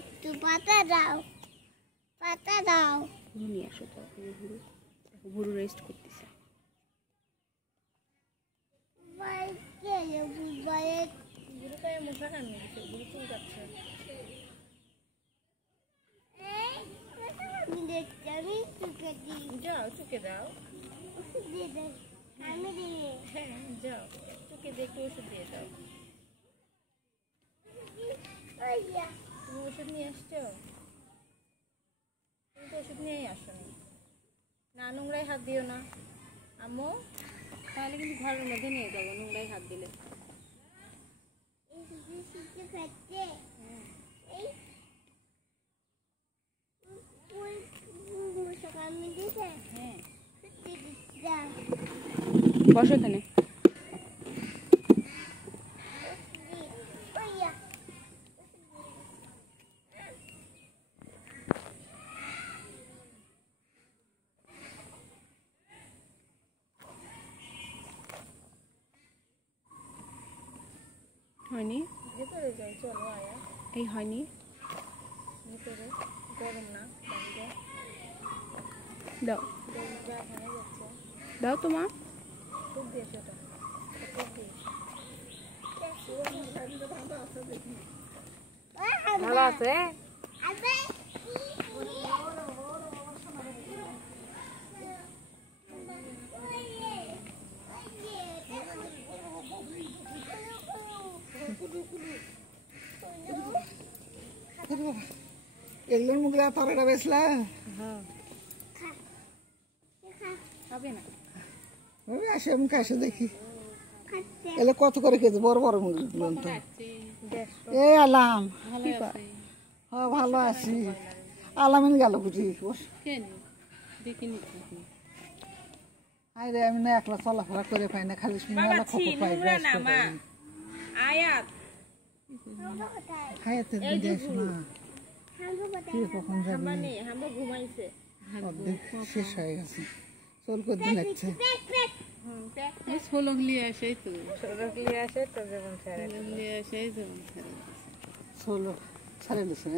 একটু পাতা দাও, পাতা দাও। গুরু নিয়ে আসো তো, গুরু দেখো গুরু রেস্ট করতেছে। গুরু তো মুখা কান নিয়েছে, গুরু চুল কাটছে। যাও চুকে দাও, হ্যাঁ যাও চুকে দিয়ে একটু ওষুধ দিয়ে দাও। তুমি ওষুধ নিয়ে আসছো? তুমি তো ওষুধ নিয়েই আসোনি। না নোংরায় হাত দিও না আম্মু, তাহলে কিন্তু ঘরের মধ্যে নিয়ে যাবো নোংরায় হাত দিলে। বসো এখানে। হয়নি ভেতরে যাই, চলো আয়া। এই হয়নি ভেতরে, গরম না বাইরে দাও, দাও তোমার খুব দিয়ে সেটা ভালো আছে। এগুলোর মুখে তরকারিটা বেসলা খাবে না আসে মুখে আসে দেখি এগুলো কত করে খেয়েছে বড় বড় মুরগিগুলো তো। এ আলাম হ্যাঁ ভালো আছি। আলামিন গেল বুঝি আরে আমি না একলা চলাফেরা করে পাই না, খালি মেলা খবর পাই। হায়াতের দিকে আসো না, কখন যাবে অর্ধেক শেষ হয়ে গেছে। চল কদিন লাগছে ষোলো সাড়ে দিছে।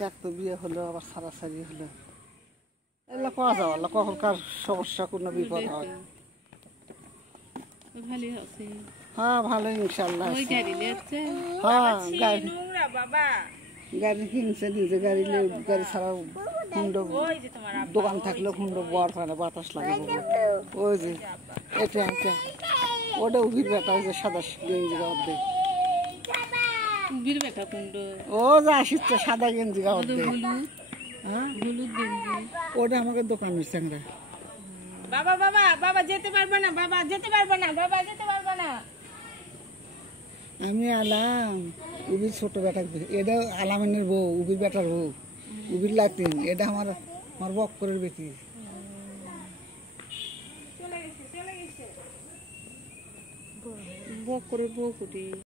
দেখ তো বিয়ে হলো আবার সারাসারি হলো, এগুলো পাওয়া যাওয়া কখনকার সমস্যা কোনো বিপদ হয়। হ্যাঁ ভালো ইনশাল্লাহ। হ্যাঁ গাড়ি কিনছে নিজে, গাড়ি গাড়ি ছাড়াও হুন্ড দোকান থাকলে হুন্ড বর হয় না, বাতাস লাগে। ওই যে এটা ওটা উভির বেটা, ওই যে সাদা গেঞ্জি অর্ধেক ও যা আসছে সাদা গেঞ্জি অর্ধেক। হ্যাঁ ওটা আমাকে দোকানের চ্যাংরা। বাবা বাবা বাবা যেতে পারবে না, বাবা যেতে পারবে না, বাবা যেতে পারবে না। আমি আলাম উবির ছোট বেটা, এটা আলামিনের বউ, উবির বেটার বউ, উবির লাতিন। এটা আমার বক্করের বেটি। বক্করের বউ কুটি